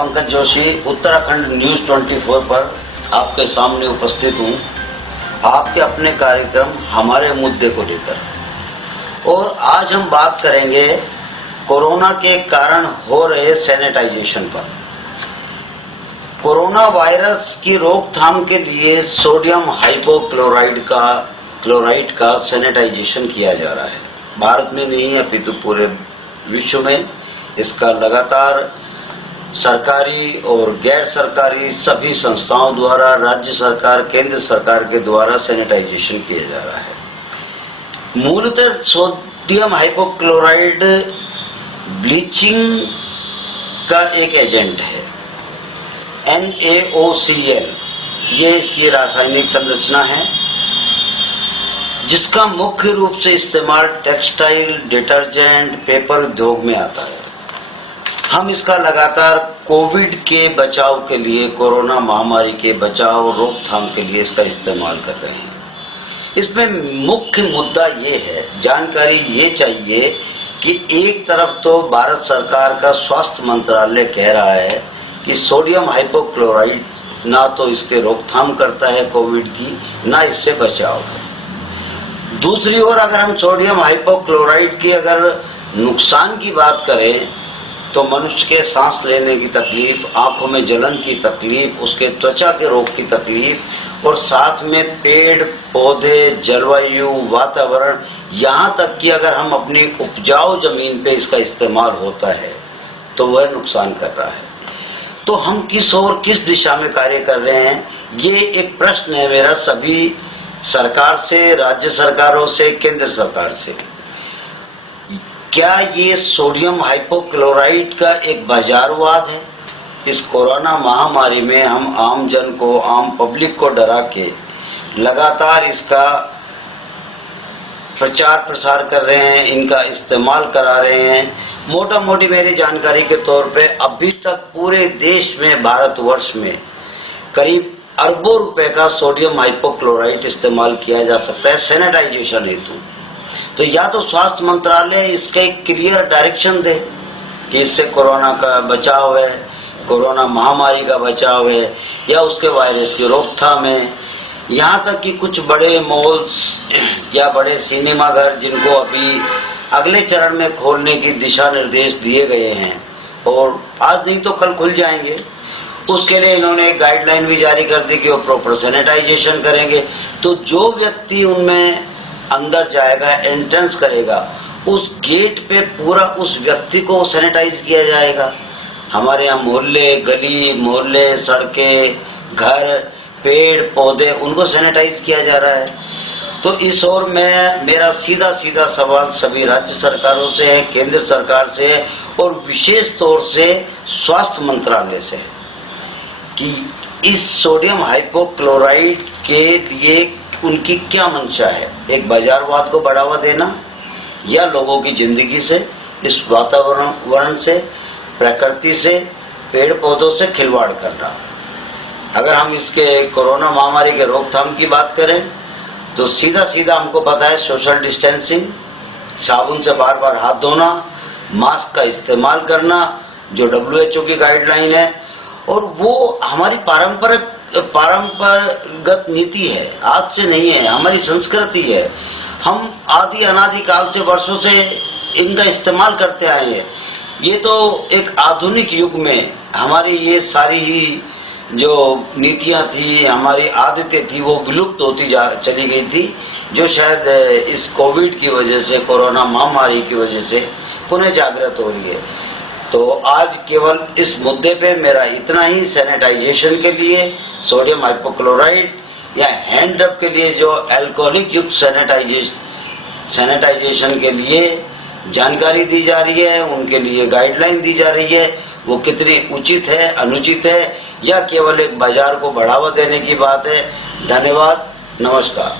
Pankaj Joshi Uttarakhand news 24 पर आपके सामने उपस्थित हूँ आपके अपने कार्यक्रम हमारे मुद्दे को लेकर। और आज हम बात करेंगे कोरोना के कारण हो रहे सैनिटाइजेशन पर। कोरोना वायरस की रोकथाम के लिए सोडियम हाइपोक्लोराइड का सैनिटाइजेशन किया जा रहा है। भारत में नहीं अपितु पूरे विश्व में इसका लगातार सरकारी और गैर सरकारी सभी संस्थाओं द्वारा, राज्य सरकार, केंद्र सरकार के द्वारा सैनिटाइजेशन किया जा रहा है। मूलतः सोडियम हाइपोक्लोराइड ब्लीचिंग का एक एजेंट है। NaOCl ये इसकी रासायनिक संरचना है, जिसका मुख्य रूप से इस्तेमाल टेक्सटाइल, डिटर्जेंट, पेपर उद्योग में आता है। हम इसका लगातार कोविड के बचाव के लिए, कोरोना महामारी के बचाव रोकथाम के लिए इसका इस्तेमाल कर रहे हैं। इसमें मुख्य मुद्दा ये है, जानकारी ये चाहिए कि एक तरफ तो भारत सरकार का स्वास्थ्य मंत्रालय कह रहा है कि सोडियम हाइपोक्लोराइड ना तो इसके रोकथाम करता है कोविड की, ना इससे बचाव है। दूसरी ओर अगर हम सोडियम हाइपोक्लोराइड की अगर नुकसान की बात करें तो मनुष्य के सांस लेने की तकलीफ, आंखों में जलन की तकलीफ, उसके त्वचा के रोग की तकलीफ और साथ में पेड़ पौधे, जलवायु, वातावरण, यहाँ तक कि अगर हम अपनी उपजाऊ जमीन पे इसका इस्तेमाल होता है तो वह नुकसान कर रहा है। तो हम किस ओर किस दिशा में कार्य कर रहे हैं, ये एक प्रश्न है मेरा सभी सरकार से, राज्य सरकारों से, केंद्र सरकार से। क्या ये सोडियम हाइपोक्लोराइड का एक बाजारवाद है? इस कोरोना महामारी में हम आम जन को, आम पब्लिक को डरा के लगातार इसका प्रचार प्रसार कर रहे हैं, इनका इस्तेमाल करा रहे हैं। मोटा मोटी मेरी जानकारी के तौर पे अभी तक पूरे देश में, भारतवर्ष में करीब अरबों रुपए का सोडियम हाइपोक्लोराइड इस्तेमाल किया जा सकता है सैनिटाइजेशन हेतु। तो या तो स्वास्थ्य मंत्रालय इसका एक क्लियर डायरेक्शन दे कि इससे कोरोना का बचाव है, कोरोना महामारी का बचाव है, या उसके वायरस की रोकथाम है। यहाँ तक कि कुछ बड़े मॉल्स या बड़े सिनेमा घर जिनको अभी अगले चरण में खोलने की दिशा निर्देश दिए गए हैं और आज नहीं तो कल खुल जाएंगे, उसके लिए इन्होंने एक गाइडलाइन भी जारी कर दी कि वो प्रॉपर सैनिटाइजेशन करेंगे। तो जो व्यक्ति उनमें अंदर जाएगा, एंट्रेंस करेगा, उस गेट पे पूरा उस व्यक्ति को सैनिटाइज किया जाएगा। हमारे यहाँ मोहल्ले, गली मोहल्ले, सड़कें, घर, पेड़ पौधे, उनको सैनिटाइज किया जा रहा है। तो इस ओर में मेरा सीधा सीधा सवाल सभी राज्य सरकारों से है, केंद्र सरकार से है और विशेष तौर से स्वास्थ्य मंत्रालय से है कि इस सोडियम हाइपोक्लोराइड के लिए उनकी क्या मंशा है। एक बाजारवाद को बढ़ावा देना या लोगों की जिंदगी से, इस वातावरण से, प्रकृति से, पेड़ पौधों से खिलवाड़ करना। अगर हम इसके कोरोना महामारी के रोकथाम की बात करें तो सीधा सीधा हमको पता है सोशल डिस्टेंसिंग, साबुन से बार बार हाथ धोना, मास्क का इस्तेमाल करना जो WHO की गाइडलाइन है, और वो हमारी परंपरागत नीति है, आज से नहीं है, हमारी संस्कृति है। हम आदि अनादि काल से, वर्षों से इनका इस्तेमाल करते आए हैं। ये तो एक आधुनिक युग में हमारी ये सारी ही जो नीतियां थी, हमारी आदतें थी, वो विलुप्त होती चली गई थी, जो शायद इस कोविड की वजह से, कोरोना महामारी की वजह से पुनः जागृत हो रही है। तो आज केवल इस मुद्दे पे मेरा इतना ही। सैनिटाइजेशन के लिए सोडियम हाइपोक्लोराइड या हैंड रब के लिए जो अल्कोहलिक युक्त सैनिटाइजेशन के लिए जानकारी दी जा रही है, उनके लिए गाइडलाइन दी जा रही है, वो कितनी उचित है, अनुचित है, या केवल एक बाजार को बढ़ावा देने की बात है। धन्यवाद, नमस्कार।